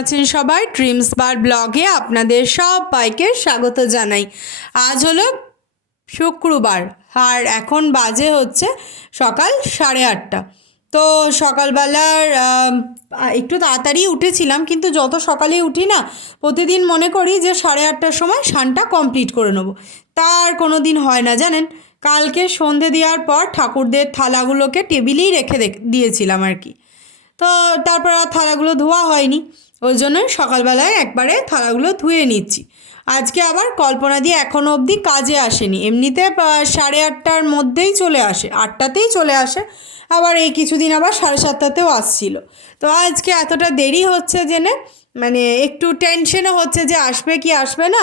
আছেন সবাই? ড্রিমস বার ব্লগে আপনাদের সবাইকে স্বাগত জানাই। আজ হলো শুক্রবার, আর এখন বাজে হচ্ছে সকাল সাড়ে আটটা। তো সকালবেলার একটু তাড়াতাড়ি উঠেছিলাম, কিন্তু যত সকালে উঠি না, প্রতিদিন মনে করি যে সাড়ে আটটার সময় স্নানটা কমপ্লিট করে নেব। তার কোনো দিন হয় না, জানেন? কালকে সন্ধে দেওয়ার পর ঠাকুরদের থালাগুলোকে টেবিলেই রেখে দিয়েছিলাম আর কি। তো তারপর আর থালাগুলো ধোয়া হয়নি। ওই জন্য সকালবেলায় একবারে থালাগুলো ধুয়ে নিচ্ছি। আজকে আবার কল্পনা দিয়ে এখনও অবধি কাজে আসেনি। এমনিতে সাড়ে আটটার মধ্যেই চলে আসে, আটটাতেই চলে আসে। আবার এই কিছুদিন আবার সাড়ে সাতটাতেও আসছিল। তো আজকে এতটা দেরি হচ্ছে জেনে মানে একটু টেনশনও হচ্ছে যে আসবে কি আসবে না।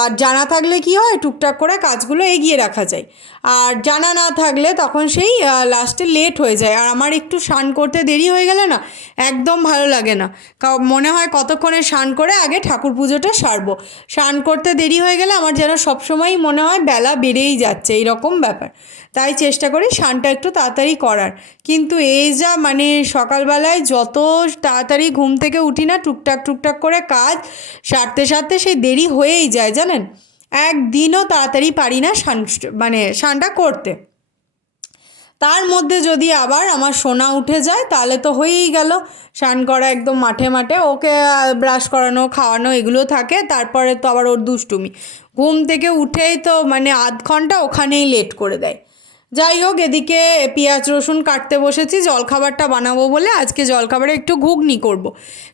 আর জানা থাকলে কি হয়, টুকটাক করে কাজগুলো এগিয়ে রাখা যায়। আর জানা না থাকলে তখন সেই লাস্টে লেট হয়ে যায়। আর আমার একটু স্নান করতে দেরি হয়ে গেলে না, একদম ভালো লাগে না। মনে হয় কতক্ষণে স্নান করে আগে ঠাকুর পুজোটা সারবো। স্নান করতে দেরি হয়ে গেলে আমার যেন সবসময়ই মনে হয় বেলা বেড়েই যাচ্ছে এই রকম ব্যাপার। তাই চেষ্টা করি স্নানটা একটু তাড়াতাড়ি করার। কিন্তু এই যা মানে সকালবেলায় যত তাড়াতাড়ি ঘুম থেকে উঠি না, টুকটাক টুকটাক করে কাজ সারতে সারতে সেই দেরি হয়েই যায়, জানেন? একদিনও তাড়াতাড়ি পারি না স্নান মানে স্নানটা করতে। তার মধ্যে যদি আবার আমার সোনা উঠে যায়, তাহলে তো হয়েই গেল। স্নান করা একদম মাঠে মাঠে। ওকে ব্রাশ করানো, খাওয়ানো এগুলো থাকে, তারপরে তো আবার ওর দুষ্টুমি। ঘুম থেকে উঠেই তো মানে আধ ঘণ্টা ওখানেই লেট করে দেয়। যাই হোক, এদিকে পেঁয়াজ, রসুন কাটতে বসেছি, জলখাবারটা বানাবো বলে আজকে জলখাবারে একটু ঘুগনি করব।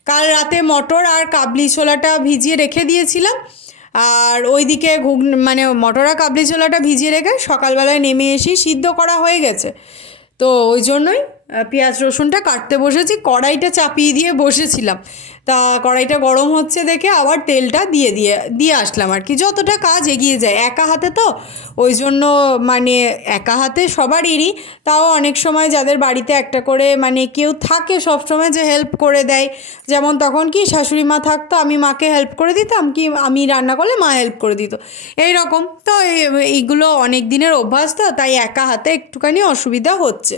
কাল রাতে মটর আর কাবলি ছোলাটা ভিজিয়ে রেখে দিয়েছিলাম আর ওইদিকে ঘুগনি মানে মটর আর কাবলি ছোলাটা ভিজিয়ে রেখে সকালবেলায় নেমে এসে সিদ্ধ করা হয়ে গেছে তো ওই জন্যই পেঁয়াজ রসুনটা কাটতে বসেছি, কড়াইটা চাপিয়ে দিয়ে বসেছিলাম। তা কড়াইটা গরম হচ্ছে দেখে আবার তেলটা দিয়ে দিয়ে দিয়ে আসলাম আর কি। যতটা কাজ এগিয়ে যায়, একা হাতে তো, ওই জন্য মানে একা হাতে সবারই, তাও অনেক সময় যাদের বাড়িতে একটা করে মানে কেউ থাকে সব সময় যে হেল্প করে দেয়। যেমন তখন কি শাশুড়ি মা থাকতো, আমি মাকে হেল্প করে দিতাম কি আমি রান্না করলে মা হেল্প করে দিত। এই রকম তো এইগুলো অনেক দিনের অভ্যাস তো, তাই একা হাতে একটুখানি অসুবিধা হচ্ছে।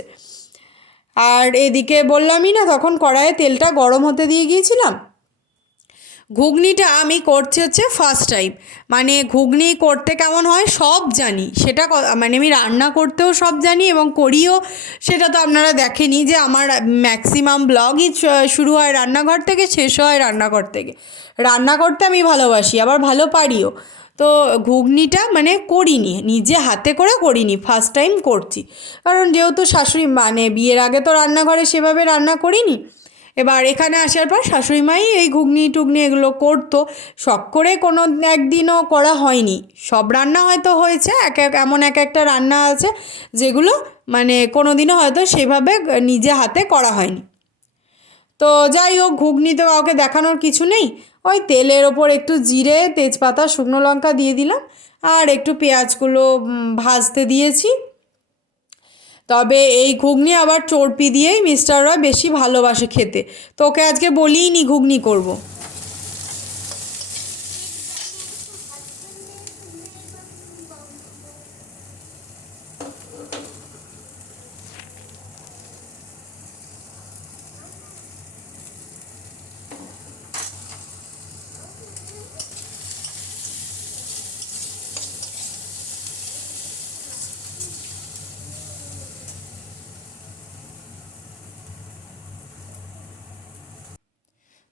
আর এদিকে বললামই না, তখন কড়াইয়ে তেলটা গরম হতে দিয়ে গিয়েছিলাম। ঘুগনিটা আমি করছি হচ্ছে ফার্স্ট টাইম মানে ঘুগনি করতে কেমন হয় সব জানি। সেটা মানে আমি রান্না করতেও সব জানি এবং করিও, সেটা তো আপনারা দেখেনি যে আমার ম্যাক্সিমাম ব্লগই শুরু হয় রান্নাঘর থেকে, শেষ হয় রান্নাঘর থেকে। রান্না করতে আমি ভালোবাসি, আবার ভালো পারিও। তো ঘুগনিটা মানে করিনি, নিজে হাতে করে করিনি ফার্স্ট টাইম করছি। কারণ যেহেতু শাশুড়ি মানে বিয়ের আগে তো রান্নাঘরে সেভাবে রান্না করিনি, এবার এখানে আসার পর শাশুড়ি মাই এই ঘুগনি টুগনি এগুলো করতো, শখ করে কোনো একদিনও করা হয়নি। সব রান্না হয়তো হয়েছে, এক এক, এমন এক একটা রান্না আছে, যেগুলো মানে কোনো দিনও হয়তো সেভাবে নিজে হাতে করা হয়নি। তো যাই হোক, ঘুগনি তো কাউকে দেখানোর কিছু নেই ওই তেলের ওপর একটু জিরে, তেজপাতা, শুকনো লঙ্কা দিয়ে দিলাম আর একটু পেঁয়াজগুলো ভাজতে দিয়েছি তবে এই ঘুগনি আবার চর্পি দিয়েই মিস্টাররা বেশি ভালোবাসে খেতে তোকে আজকে বলিই নি ঘুগনি করব।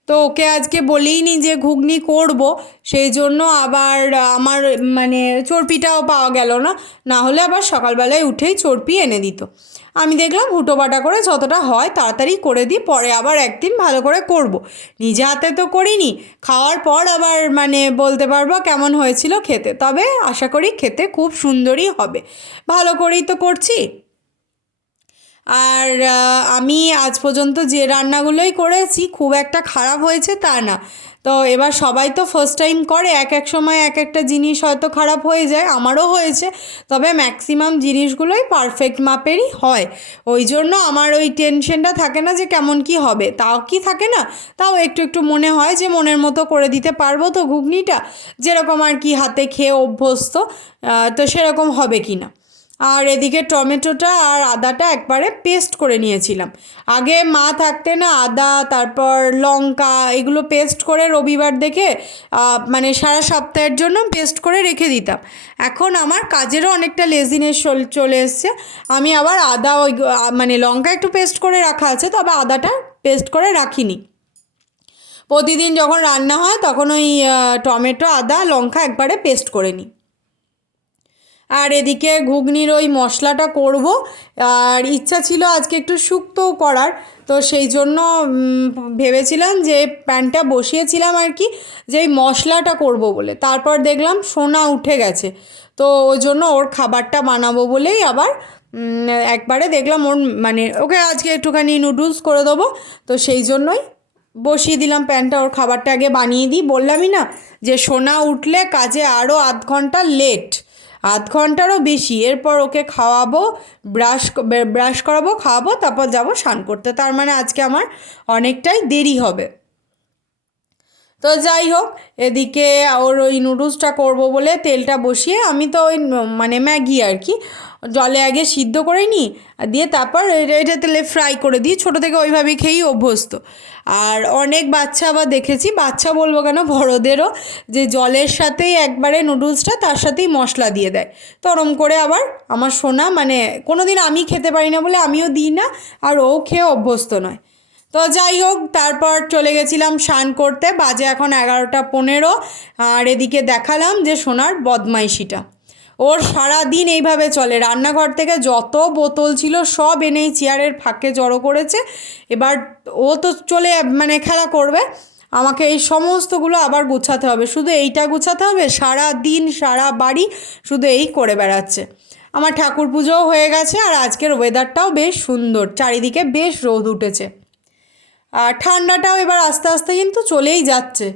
তো ওকে আজকে বলেই নি যে ঘুগনি করব, সেই জন্য আবার আমার মানে চর্পিটাও পাওয়া গেল না না হলে আবার সকালবেলায় উঠেই চর্পি এনে দিত। আমি দেখলাম হুটো বাটা করে যতটা হয় তাড়াতাড়ি করে দিই, পরে আবার একদিন ভালো করে করব। নিজে হাতে তো করিনি, খাওয়ার পর আবার মানে বলতে পারব কেমন হয়েছিল খেতে, তবে আশা করি খেতে খুব সুন্দরই হবে। ভালো করেই তো করছি। আর আমি আজ পর্যন্ত যে রান্নাগুলোই করেছি খুব একটা খারাপ হয়েছে তা না। তো এবার সবাই তো ফার্স্ট টাইম করে, এক এক সময় এক একটা জিনিস হয়তো খারাপ হয়ে যায়, আমারও হয়েছে। তবে ম্যাক্সিমাম জিনিসগুলোই পারফেক্ট মাপেরই হয়। ওই জন্য আমার ওই টেনশনটা থাকে না যে কেমন কি হবে। তাও কি থাকে না? তাও একটু একটু মনে হয় যে মনের মতো করে দিতে পারব তো ঘুগনিটা। যেরকম আর কি হাতে খেয়ে অভ্যস্ত তো সেরকম হবে কি না আর এদিকে টমেটোটা আর আদাটা একবারে পেস্ট করে নিয়েছিলাম। আগে মা থাকতে না আদা, তারপর লঙ্কা এগুলো পেস্ট করে রবিবার দেখে মানে সারা সপ্তাহের জন্য পেস্ট করে রেখে দিতাম। এখন আমার কাজেরও অনেকটা লেজিনেস চলে এসছে। আমি আবার আদা ওই মানে লঙ্কা একটু পেস্ট করে রাখা আছে, তবে আদাটা পেস্ট করে রাখিনি। প্রতিদিন যখন রান্না হয় তখন ওই টমেটো, আদা, লঙ্কা একবারে পেস্ট করে নিই। আর এদিকে ঘুগনির ওই মশলাটা করব। আর ইচ্ছা ছিল আজকে একটু শুক্তও করার। তো সেই জন্য ভেবেছিলাম যে প্যানটা বসিয়েছিলাম আর কি, যে এই মশলাটা করব বলে। তারপর দেখলাম সোনা উঠে গেছে। তো ওই জন্য ওর খাবারটা বানাবো বলেই আবার একবারে দেখলাম ওর মানে ওকে আজকে একটুখানি নুডলস করে দেবো। তো সেই জন্যই বসিয়ে দিলাম প্যানটা, ওর খাবারটা আগে বানিয়ে দিই। বললামই না যে সোনা উঠলে কাজে আরও আধ ঘণ্টা লেট। আধ ঘন্টারও বেশি। এরপর ওকে খাওয়াবো, ব্রাশ ব্রাশ করাবো, খাওয়াবো, তারপর যাব স্নান করতে। তার মানে আজকে আমার অনেকটাই দেরি হবে। তো যাই হোক, এদিকে ওর ওই নুডলসটা করব বলে তেলটা বসিয়ে আমি তো ওই মানে ম্যাগি আর কি, জলে আগে সিদ্ধ করে নিই আর দিয়ে তারপর এটা- তেলে ফ্রাই করে দিই। ছোটো থেকে ওইভাবেই খেয়েই অভ্যস্ত। আর অনেক বাচ্চা আবার দেখেছি, বাচ্চা বলব কেন, বড়োদেরও যে জলের সাথেই একবারে নুডলসটা তার সাথেই মশলা দিয়ে দেয়। তো ওরম করে আবার আমার সোনা মানে কোনো দিন আমি খেতে পারি না বলে আমিও দিই না, আর ও খেয়ে অভ্যস্ত নয়। তো যাই হোক, তারপর চলে গেছিলাম স্নান করতে। বাজে এখন এগারোটা পনেরো। আর এদিকে দেখালাম যে সোনার বদমাইশিটা। ওর সারা দিন এইভাবে চলে। রান্নাঘর থেকে যত বোতল ছিল সব এনেই চেয়ারের ফাঁকে জড়ো করেছে। এবার ও তো চলে মানে খেলা করবে। আমাকে এই সমস্তগুলো আবার গুছাতে হবে। শুধু এইটা গুছাতে হবে সারা দিন সারা বাড়ি শুধু এই করে বেড়াচ্ছে। আমার ঠাকুর পুজোও হয়ে গেছে আর আজকের ওয়েদারটাও বেশ সুন্দর। চারিদিকে বেশ রোদ উঠেছে। আর ঠান্ডাটাও এবার আস্তে আস্তে কিন্তু চলেই যাচ্ছে।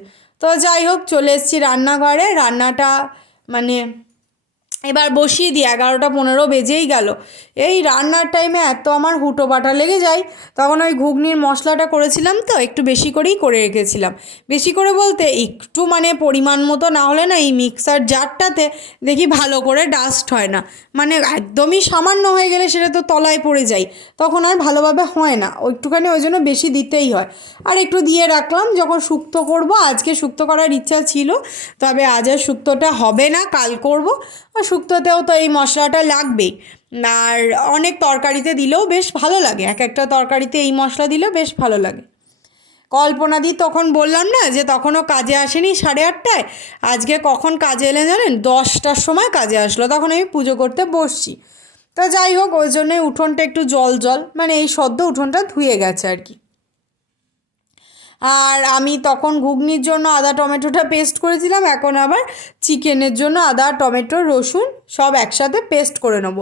তো যাই হোক, চলে এসেছি রান্নাঘরে। রান্নাটা মানে এবার বসিয়ে দিই এগারোটা পনেরো বেজেই গেল। এই রান্নার টাইমে এত আমার হুটো বাটা লেগে যায়, তখন ওই ঘুগনির মশলাটা করেছিলাম তো, একটু বেশি করেই করে রেখেছিলাম। বেশি করে বলতে একটু মানে পরিমাণ মতো না হলে না এই মিক্সার জারটাতে দেখি ভালো করে ডাস্ট হয় না। মানে একদমই সামান্য হয়ে গেলে সেটা তো তলায় পড়ে যায়, তখন আর ভালোভাবে হয় না। একটুখানি ওই জন্য বেশি দিতেই হয়। আর একটু দিয়ে রাখলাম, যখন শুক্তো করব, আজকে শুক্তো করার ইচ্ছা ছিল, তবে আজ আর শুক্তোটা হবে না, কাল করব। শুক্তোতেও তো এই মশলাটা লাগবেই। আর অনেক তরকারিতে দিলেও বেশ ভালো লাগে। এক একটা তরকারিতে এই মশলা দিলেও বেশ ভালো লাগে। কল্পনা দি, তখন বললাম না যে তখনও কাজে আসেনি সাড়ে আটটায়। আজকে কখন কাজে এলে জানেন? দশটার সময় কাজে আসলো। তখন আমি পুজো করতে বসছি। তো যাই হোক, ওই জন্যই উঠোনটা একটু জল জল। মানে এই সদ্য উঠোনটা ধুয়ে গেছে আর কি। আর আমি তখন ঘুগনির জন্য আদা টমেটোটা পেস্ট করেছিলাম, এখন আবার চিকেনের জন্য আদা, টমেটো, রসুন সব একসাথে পেস্ট করে নেব।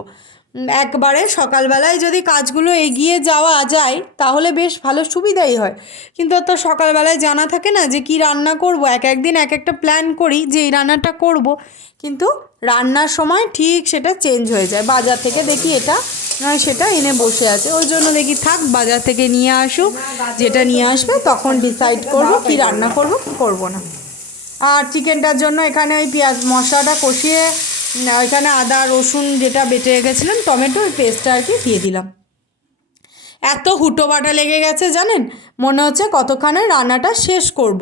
একবারে সকালবেলায় যদি কাজগুলো এগিয়ে যাওয়া যায়, তাহলে বেশ ভালো সুবিধাই হয়। কিন্তু তো সকালবেলায় জানা থাকে না যে কি রান্না করব, এক একদিন এক একটা প্ল্যান করি যে এই রান্নাটা করব, কিন্তু রান্নার সময় ঠিক সেটা চেঞ্জ হয়ে যায়। বাজার থেকে দেখি এটা নয় সেটা এনে বসে আছে। ওই জন্য দেখি থাক, বাজার থেকে নিয়ে আসুক, যেটা নিয়ে আসবে তখন ডিসাইড করব কি রান্না করব, কি করব না। আর চিকেনটার জন্য এখানে ওই পেঁয়াজ মশলাটা কষিয়ে ওইখানে আদা, রসুন যেটা বেটে রেখেছিলাম, টমেটো, ওই পেস্টটা আর কি দিয়ে দিলাম। এত হুটো বাটা লেগে গেছে জানেন? মনে হচ্ছে কতক্ষণে রান্নাটা শেষ করব।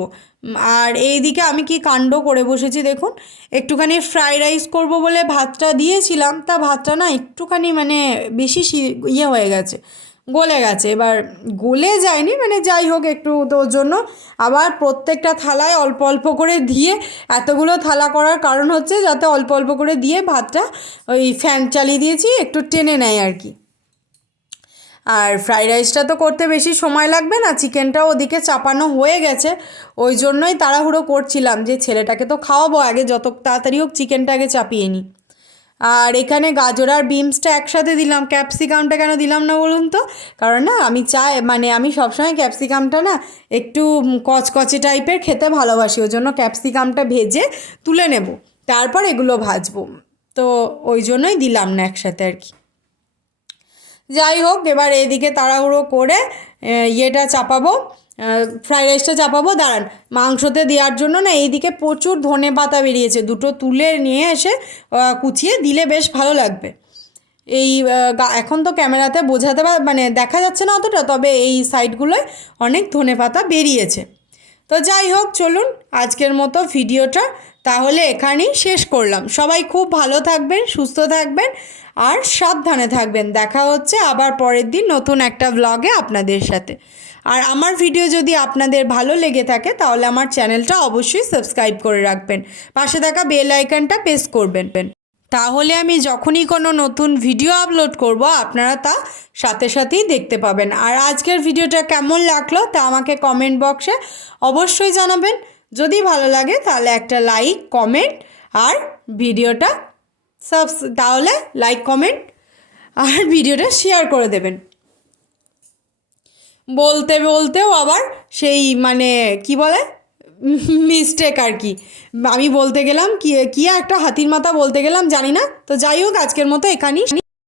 আর এই দিকে আমি কি কাণ্ড করে বসেছি দেখুন। একটুখানি ফ্রাই রাইস করব বলে ভাতটা দিয়েছিলাম। তা ভাতটা না একটুখানি মানে বেশি ইয়ে হয়ে গেছে, গলে গেছে। এবার গলে যায়নি মানে যাই হোক একটু তোর জন্য। আবার প্রত্যেকটা থালায় অল্প অল্প করে দিয়ে এতগুলো থালা করার কারণ হচ্ছে যাতে অল্প অল্প করে দিয়ে ভাতটা ওই ফ্যান চালিয়ে দিয়েছি, একটু টেনে নেয় আর কি। আর ফ্রাইড রাইসটা তো করতে বেশি সময় লাগবে না চিকেনটাও ওদিকে চাপানো হয়ে গেছে। ওই জন্যই তাড়াহুড়ো করছিলাম যে ছেলেটাকে তো খাওয়াবো আগে, যত তাড়াতাড়ি হোক চিকেনটা আগে চাপিয়ে নিই আর এখানে গাজর আর বিমসটা একসাথে দিলাম। ক্যাপসিকামটা কেন দিলাম না বলুন তো? কারণ না, আমি চাই মানে আমি সবসময় ক্যাপসিকামটা না একটু কচকচে টাইপের খেতে ভালোবাসি, ওই জন্য ক্যাপসিকামটা ভেজে তুলে নেব। তারপর এগুলো ভাজবো। তো ওই জন্যই দিলাম না একসাথে আর কি। যাই হোক এবার এদিকে তাড়াহুড়ো করে ইয়েটা চাপাবো ফ্রাইড রাইসটা চাপাবো, দাঁড়ান, মাংসতে দেওয়ার জন্য না এইদিকে প্রচুর ধনে পাতা বেরিয়েছে, দুটো তুলে নিয়ে এসে কুচিয়ে দিলে বেশ ভালো লাগবে। এই এখন তো ক্যামেরাতে বোঝাতে মানে দেখা যাচ্ছে না অতটা, তবে এই সাইডগুলোয় অনেক ধনে পাতা বেরিয়েছে। তো যাই হোক চলুন আজকের মতো ভিডিওটা তাহলে এখানেই শেষ করলাম। সবাই খুব ভালো থাকবেন, সুস্থ থাকবেন আর সাবধানে থাকবেন। দেখা হচ্ছে আবার পরের দিন নতুন একটা ব্লগে আপনাদের সাথে। আর আমার ভিডিও যদি আপনাদের ভালো লেগে থাকে, তাহলে আমার চ্যানেলটা অবশ্যই সাবস্ক্রাইব করে রাখবেন। পাশে থাকা বেল আইকনটা প্রেস করবেন। তাহলে আমি যখনই কোনো নতুন ভিডিও আপলোড করব, আপনারা তা সাথে সাথেই দেখতে পাবেন। আর আজকের ভিডিওটা কেমন লাগল, তা আমাকে কমেন্ট বক্সে অবশ্যই জানাবেন। যদি ভালো লাগে, তাহলে একটা লাইক কমেন্ট আর ভিডিওটা সাবস তাহলে লাইক কমেন্ট আর ভিডিওটা শেয়ার করে দেবেন। বলতে, বলতেও আবার সেই মানে কি বলে? মিস্টেক আর কি। আমি বলতে গেলাম কি কি একটা হাতির মাথা বলতে গেলাম, জানি না। তো যাই হোক, আজকের মতো এখানেই।